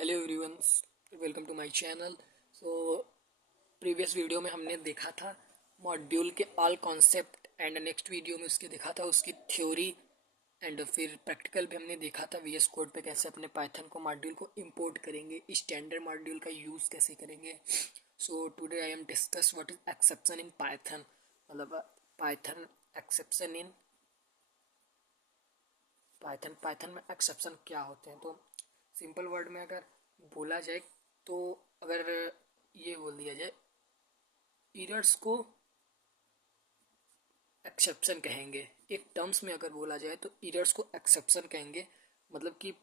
Hello everyone, welcome to my channel. So previous video में हमने देखा था मॉड्यूल के all concept and next video में उसके देखा था उसकी थ्योरी एंड फिर प्रैक्टिकल भी हमने देखा था वीएस कोड पे कैसे अपने पाइथन को मॉड्यूल को इंपोर्ट करेंगे, स्टैंडर्ड मॉड्यूल का यूज़ कैसे करेंगे। So today I am discuss what is exception in Python, मतलब पाइथन एक्सेप्शन इन पाइथन में एक्सेप्शन क्या होते हैं। तो सिंपल वर्ड में अगर बोला जाए तो अगर ये बोल दिया जाए इरर्स को एक्सेप्शन कहेंगे। एक टर्म्स में अगर बोला जाए तो इरर्स को एक्सेप्शन कहेंगे। मतलब कि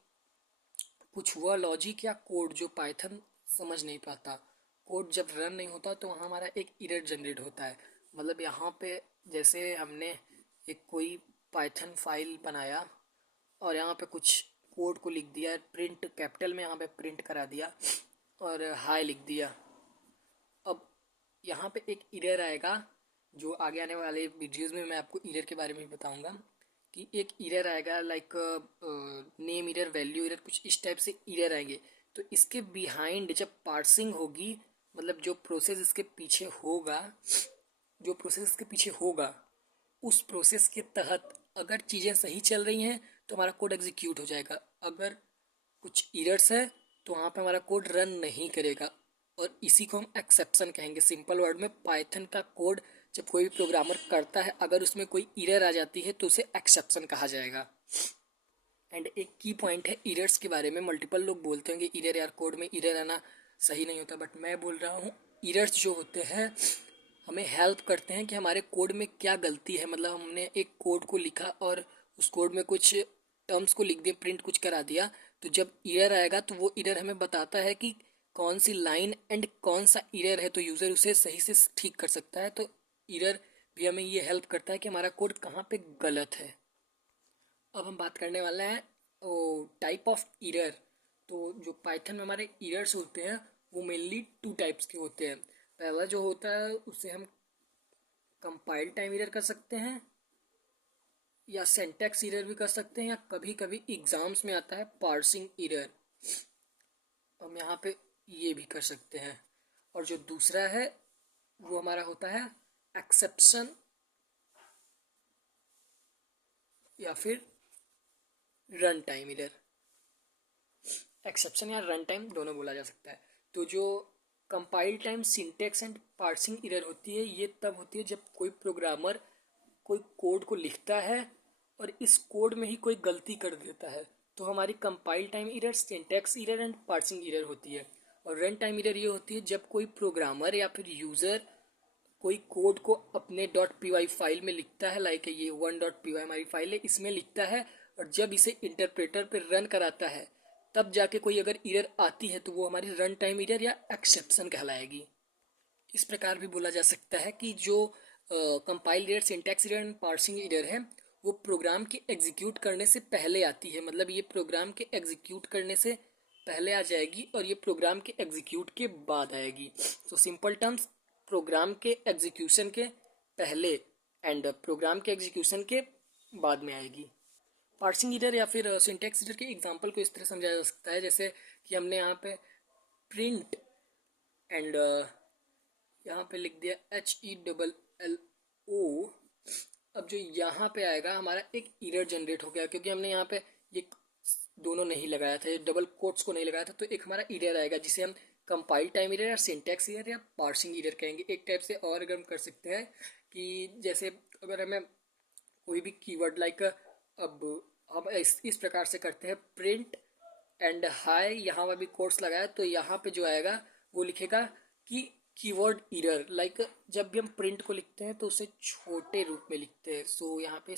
कुछ वह लॉजिक या कोड जो पाइथन समझ नहीं पाता, कोड जब रन नहीं होता तो वहाँ हमारा एक इरर जनरेट होता है। मतलब यहाँ पे जैसे हमने एक कोई पाइथन फाइल बनाया और यहाँ पे कुछ कोड को लिख दिया, प्रिंट कैपिटल में यहाँ पे प्रिंट करा दिया और हाई लिख दिया। अब यहाँ पे एक इरर आएगा जो आगे आने वाले वीडियोज़ में मैं आपको इरर के बारे में बताऊँगा कि एक इरर आएगा like name error, value error, कुछ इस टाइप से इरर आएंगे। तो इसके बिहाइंड जब पार्सिंग होगी, मतलब जो प्रोसेस इसके पीछे होगा, उस प्रोसेस के तहत अगर चीज़ें सही चल रही हैं तो हमारा कोड एग्जीक्यूट हो जाएगा। अगर कुछ इरर्स है तो वहाँ पे हमारा कोड रन नहीं करेगा और इसी को हम एक्सेप्शन कहेंगे। सिंपल वर्ड में पाइथन का कोड जब कोई भी प्रोग्रामर करता है, अगर उसमें कोई इरर आ जाती है तो उसे एक्सेप्शन कहा जाएगा। एंड एक की पॉइंट है इरर्स के बारे में। मल्टीपल लोग बोलते हैं कि इरर यार कोड में इरर आना सही नहीं होता, बट मैं बोल रहा हूँ इरर्स जो होते हैं हमें हेल्प करते हैं कि हमारे कोड में क्या गलती है। मतलब हमने एक कोड को लिखा और उस कोड में कुछ टर्म्स को लिख दिया, प्रिंट कुछ करा दिया, तो जब इरर आएगा तो वो इरर हमें बताता है कि कौन सी लाइन एंड कौन सा इरर है, तो यूज़र उसे सही से ठीक कर सकता है। तो इरर भी हमें ये हेल्प करता है कि हमारा कोड कहाँ पे गलत है। अब हम बात करने वाले हैं टाइप ऑफ इरर। तो जो पाइथन में हमारे इरर्स होते हैं वो मेनली टू टाइप्स के होते हैं। पहला जो होता है उसे हम कंपाइल टाइम इरर कर सकते हैं या सिंटैक्स इरर भी कर सकते हैं, या कभी कभी एग्जाम्स में आता है पार्सिंग इरर, हम यहाँ पे ये भी कर सकते हैं। और जो दूसरा है वो हमारा होता है एक्सेप्शन या फिर रन टाइम इरर। एक्सेप्शन या रन टाइम दोनों बोला जा सकता है। तो जो compile time, syntax and parsing error होती है ये तब होती है जब कोई प्रोग्रामर कोई कोड को लिखता है और इस कोड में ही कोई गलती कर देता है, तो हमारी compile time error, syntax error and parsing error होती है। और रन टाइम इरर ये होती है जब कोई प्रोग्रामर या फिर यूज़र कोई कोड को अपने डॉट पी वाई फाइल में लिखता है, लाइक ये वन डॉट पी वाई हमारी फाइल है, इसमें लिखता है और जब इसे इंटरप्रेटर पे रन कराता है तब जाके कोई अगर इरर आती है तो वो हमारी रन टाइम इरर या एक्सेप्शन कहलाएगी। इस प्रकार भी बोला जा सकता है कि जो compile error, syntax error and parsing error है वो प्रोग्राम के एग्जीक्यूट करने से पहले आती है। मतलब ये प्रोग्राम के एग्जीक्यूट करने से पहले आ जाएगी और ये प्रोग्राम के एग्जीक्यूट के बाद आएगी। तो सिंपल टर्म्स, प्रोग्राम के एग्जीक्यूशन के पहले एंड प्रोग्राम के एग्जीक्यूशन के बाद में आएगी। पार्सिंग इरर या फिर सिंटैक्स इरर के एग्जांपल को इस तरह समझाया जा सकता है जैसे कि हमने यहाँ पे प्रिंट एंड यहाँ पे लिख दिया HELLO। अब जो यहाँ पे आएगा हमारा एक इरर जनरेट हो गया क्योंकि हमने यहाँ पे ये दोनों नहीं लगाया था, ये डबल कोट्स को नहीं लगाया था, तो एक हमारा इरर आएगा जिसे हम कंपाइल टाइम इरर या सिंटैक्स इरर या पार्सिंग इरर कहेंगे। एक टाइप से और अगर हम कर सकते हैं कि जैसे अगर हमें कोई भी कीवर्ड लाइक, अब हम इस प्रकार से करते हैं प्रिंट एंड हाई, यहाँ पर भी कोट्स लगाया तो यहाँ पे जो आएगा वो लिखेगा कि कीवर्ड इरर, लाइक जब भी हम प्रिंट को लिखते हैं तो उसे छोटे रूप में लिखते हैं। सो यहाँ पे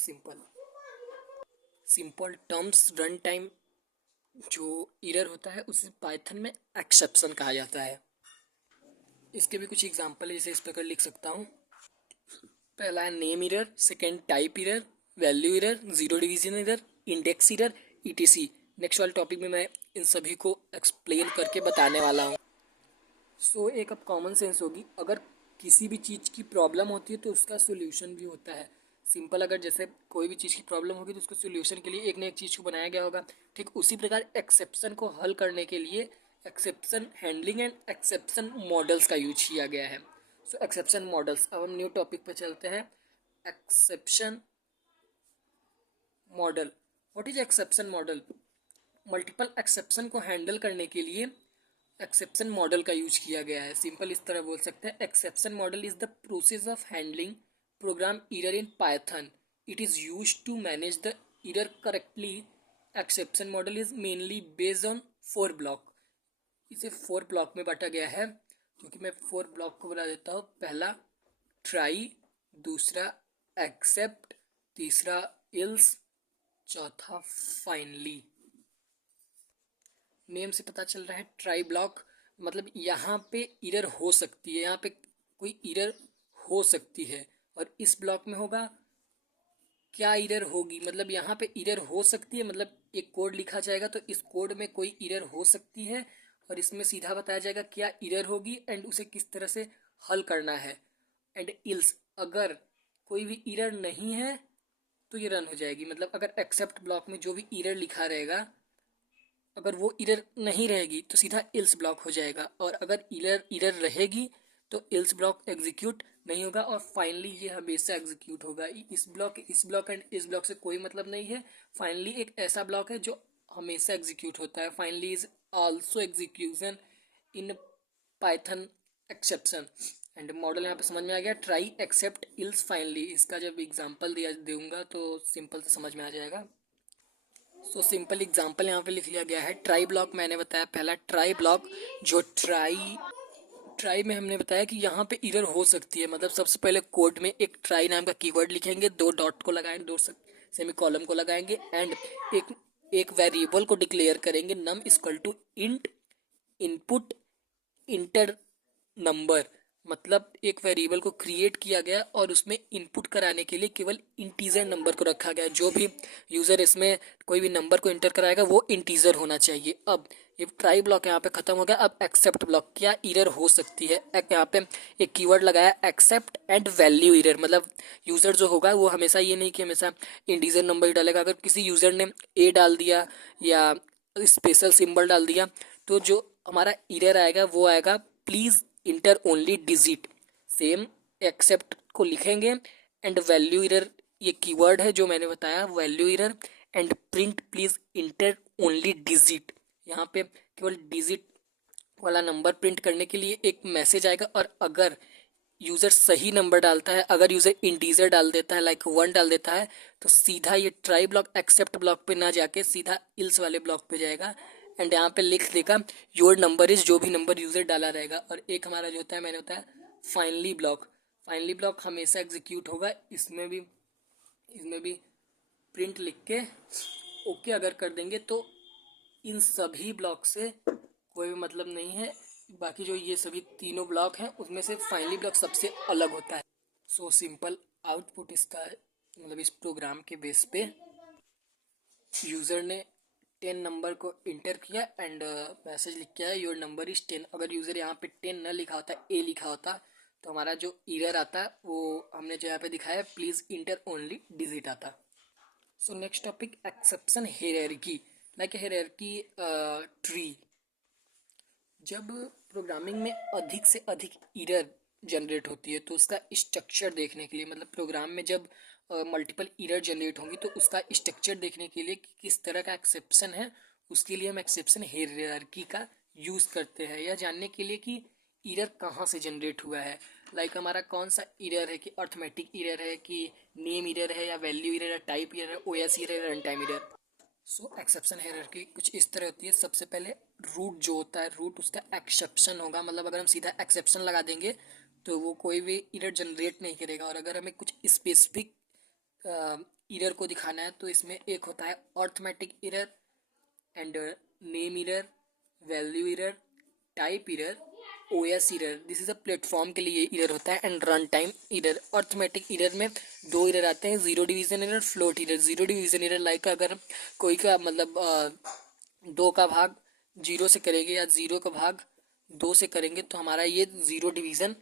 सिंपल टर्म्स रन टाइम जो इरर होता है उसे पाइथन में एक्सेप्शन कहा जाता है। इसके भी कुछ एग्जांपल है, जैसे इस प्रकार लिख सकता हूँ। पहला है name error, second type error, value error, zero division error, index error, etc. Next वाले टॉपिक में मैं इन सभी को एक्सप्लेन करके बताने वाला हूँ। सो एक अब कॉमन सेंस होगी, अगर किसी भी चीज़ की प्रॉब्लम होती है तो उसका सोल्यूशन भी होता है। सिंपल, अगर जैसे कोई भी चीज़ की प्रॉब्लम होगी तो उसके सोल्यूशन के लिए एक ना एक चीज़ को बनाया गया होगा। ठीक उसी प्रकार एक्सेप्शन को हल करने के लिए exception handling and exception models का यूज किया गया है। सो एक्सेप्शन मॉडल्स, अब हम न्यू टॉपिक पे चलते हैं। Exception model, what is exception model? Multiple exception को हैंडल करने के लिए एक्सेप्शन मॉडल का यूज किया गया है। सिंपल इस तरह बोल सकते हैं, exception model is the process of handling program error in Python. It is used to manage the error correctly. Exception model is mainly based on 4 block. इसे 4 ब्लॉक में बांटा गया है, क्योंकि मैं 4 ब्लॉक को बता देता हूँ। पहला ट्राई, दूसरा एक्सेप्ट, तीसरा इल्स, चौथा फाइनली। नेम से पता चल रहा है ट्राई ब्लॉक, मतलब यहाँ पे इरर हो सकती है, यहाँ पे कोई इरर हो सकती है। और इस ब्लॉक में होगा क्या इरर होगी, मतलब यहाँ पे इरर हो सकती है, मतलब एक कोड लिखा जाएगा तो इस कोड में कोई इरर हो सकती है और इसमें सीधा बताया जाएगा क्या इरर होगी एंड उसे किस तरह से हल करना है। एंड इल्स, अगर कोई भी इरर नहीं है तो ये रन हो जाएगी। मतलब अगर एक्सेप्ट ब्लॉक में जो भी इरर लिखा रहेगा, अगर वो इरर नहीं रहेगी तो सीधा इल्स ब्लॉक हो जाएगा, और अगर इरर रहेगी तो इल्स ब्लॉक एग्जीक्यूट नहीं होगा और फाइनली ये हमेशा एग्जीक्यूट होगा। इस ब्लॉक एंड इस ब्लॉक से कोई मतलब नहीं है। फाइनली एक ऐसा ब्लॉक है जो हमेशा एग्जीक्यूट होता है। Finally is also execution in Python exception. And model यहाँ पे समझ में आ गया, ट्राई एक्सेप्ट इल्स फाइनली। इसका जब एग्जांपल दिया दूंगा तो सिंपल से समझ में आ जाएगा। सो सिंपल एग्जांपल यहाँ पे लिख लिया गया है। ट्राई ब्लॉक मैंने बताया, पहला ट्राई ब्लॉक, जो ट्राई में हमने बताया कि यहाँ पे इरर हो सकती है। मतलब सबसे पहले कोड में एक ट्राई नाम का कीवर्ड लिखेंगे, 2 डॉट को लगाएंगे, 2 सेमी कॉलम को लगाएंगे एंड एक वेरिएबल को डिक्लेयर करेंगे, num equal to int input enter number. मतलब एक वेरिएबल को क्रिएट किया गया और उसमें इनपुट कराने के लिए केवल इंटीजर नंबर को रखा गया। जो भी यूज़र इसमें कोई भी नंबर को इंटर कराएगा वो इंटीजर होना चाहिए। अब ये ट्राई ब्लॉक यहाँ पे खत्म हो गया। अब एक्सेप्ट ब्लॉक, क्या इरर हो सकती है? यहाँ पे एक कीवर्ड लगाया एक्सेप्ट एंड वैल्यू इरर। मतलब यूज़र जो होगा वो हमेशा ये नहीं कि हमेशा इंटीजर नंबर ही डालेगा। अगर किसी यूज़र ने ए डाल दिया या स्पेशल सिंबल डाल दिया तो जो हमारा इरर आएगा वो आएगा please enter only digit. Same except को लिखेंगे एंड वैल्यू इरर, ये कीवर्ड है जो मैंने बताया, value error and print please enter only digit. यहाँ पे केवल डिजिट वाला नंबर प्रिंट करने के लिए एक मैसेज आएगा। और अगर यूज़र सही नंबर डालता है, अगर यूज़र इंटीजर डाल देता है लाइक 1 डाल देता है, तो सीधा ये ट्राई ब्लॉक एक्सेप्ट ब्लॉक पे ना जाके सीधा इल्स वाले ब्लॉक पे जाएगा एंड यहाँ पे लिख देगा योर नंबर इज, जो भी नंबर यूज़र डाला रहेगा। और एक हमारा जो होता है, मैंने बताया फाइनली ब्लॉक। फाइनली ब्लॉक हमेशा एग्जीक्यूट होगा। इसमें भी प्रिंट लिख के ओके अगर कर देंगे तो इन सभी ब्लॉक से कोई भी मतलब नहीं है। बाकी जो ये सभी तीनों ब्लॉक हैं उसमें से फाइनली ब्लॉक सबसे अलग होता है। सो सिंपल आउटपुट इसका, मतलब इस प्रोग्राम के बेस पे यूज़र ने 10 नंबर को इंटर किया एंड मैसेज लिख के आया योर नंबर इज 10। अगर यूज़र यहाँ पे 10 न लिखा होता, ए लिखा होता, तो हमारा जो इरर आता वो हमने जो यहाँ पे दिखाया प्लीज़ इंटर ओनली डिजिट आता। So next topic exception hierarchy, like hierarchy tree. जब प्रोग्रामिंग में अधिक से अधिक इरर जनरेट होती है तो उसका स्ट्रक्चर देखने के लिए, मतलब प्रोग्राम में जब मल्टीपल इरर जनरेट होंगी तो उसका स्ट्रक्चर देखने के लिए कि किस तरह का एक्सेप्शन है, उसके लिए हम एक्सेप्शन हायरार्की का यूज़ करते हैं। या जानने के लिए कि इरर कहाँ से जनरेट हुआ है, लाइक हमारा कौन सा इरर है, कि अर्थमेटिक इरर है, कि नेम इरर है, या वैल्यू इरर है, टाइप इरर है, ओएस इरर है, रन टाइम इरर। सो एक्सेप्शन हायरार्की कुछ इस तरह होती है। सबसे पहले रूट जो होता है, रूट उसका एक्सेप्शन होगा। मतलब अगर हम सीधा एक्सेप्शन लगा देंगे तो वो कोई भी इरर जनरेट नहीं करेगा। और अगर हमें कुछ स्पेसिफिक इरर को दिखाना है तो इसमें एक होता है arithmetic error and name error, value error, type error, OS error. This is a platform के लिए इरर होता है and run time error. Arithmetic error में 2 इरर आते हैं, zero division error, float error. Zero division error like अगर कोई का मतलब 2 का भाग 0 से करेंगे या 0 का भाग 2 से करेंगे तो हमारा ये जीरो डिवीजन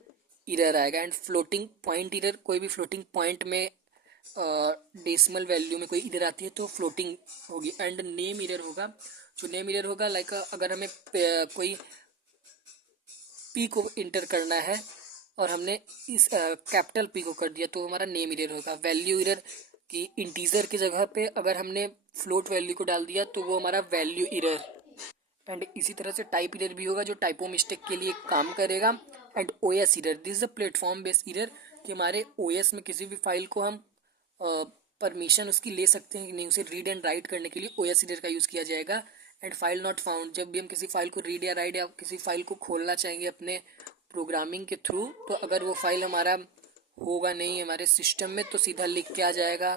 इरर आएगा। एंड फ्लोटिंग पॉइंट इरर, कोई भी फ्लोटिंग पॉइंट में डेसिमल वैल्यू में कोई इरर आती है तो फ्लोटिंग होगी। एंड नेम इरर होगा जो नेम एरर होगा लाइक अगर हमें कोई पी को इंटर करना है और हमने इस कैपिटल पी को कर दिया तो हमारा नेम एरर होगा। वैल्यू एरर की इंटीजर की जगह पे अगर हमने फ्लोट वैल्यू को डाल दिया तो वो हमारा वैल्यू एरर। एंड इसी तरह से टाइप एरर भी होगा जो टाइपो मिस्टेक के लिए काम करेगा। And OS error, this is a platform based error कि हमारे ओएस में किसी भी फाइल को हम परमिशन उसकी ले सकते हैं कि नहीं, उसे रीड एंड राइट करने के लिए ओएस एरर का यूज़ किया जाएगा। एंड फाइल नॉट फाउंड, जब भी हम किसी फाइल को रीड या राइट या किसी फाइल को खोलना चाहेंगे अपने प्रोग्रामिंग के थ्रू, तो अगर वो फाइल हमारा होगा नहीं हमारे सिस्टम में तो सीधा लिख के आ जाएगा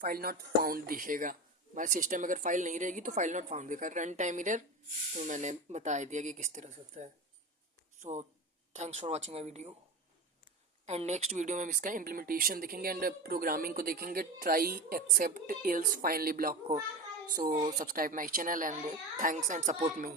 फाइल नॉट फाउंड दिखेगा। हमारे सिस्टम में अगर फाइल नहीं रहेगी तो फाइल नॉट फाउंड दिखा। रन टाइम एरर तो मैंने बता दिया कि किस तरह से होता है। So thanks for watching my video. And next video में हम इसका इम्प्लीमेंटेशन देखेंगे एंड प्रोग्रामिंग को देखेंगे, try except else finally block को। So subscribe my channel and thanks and support me.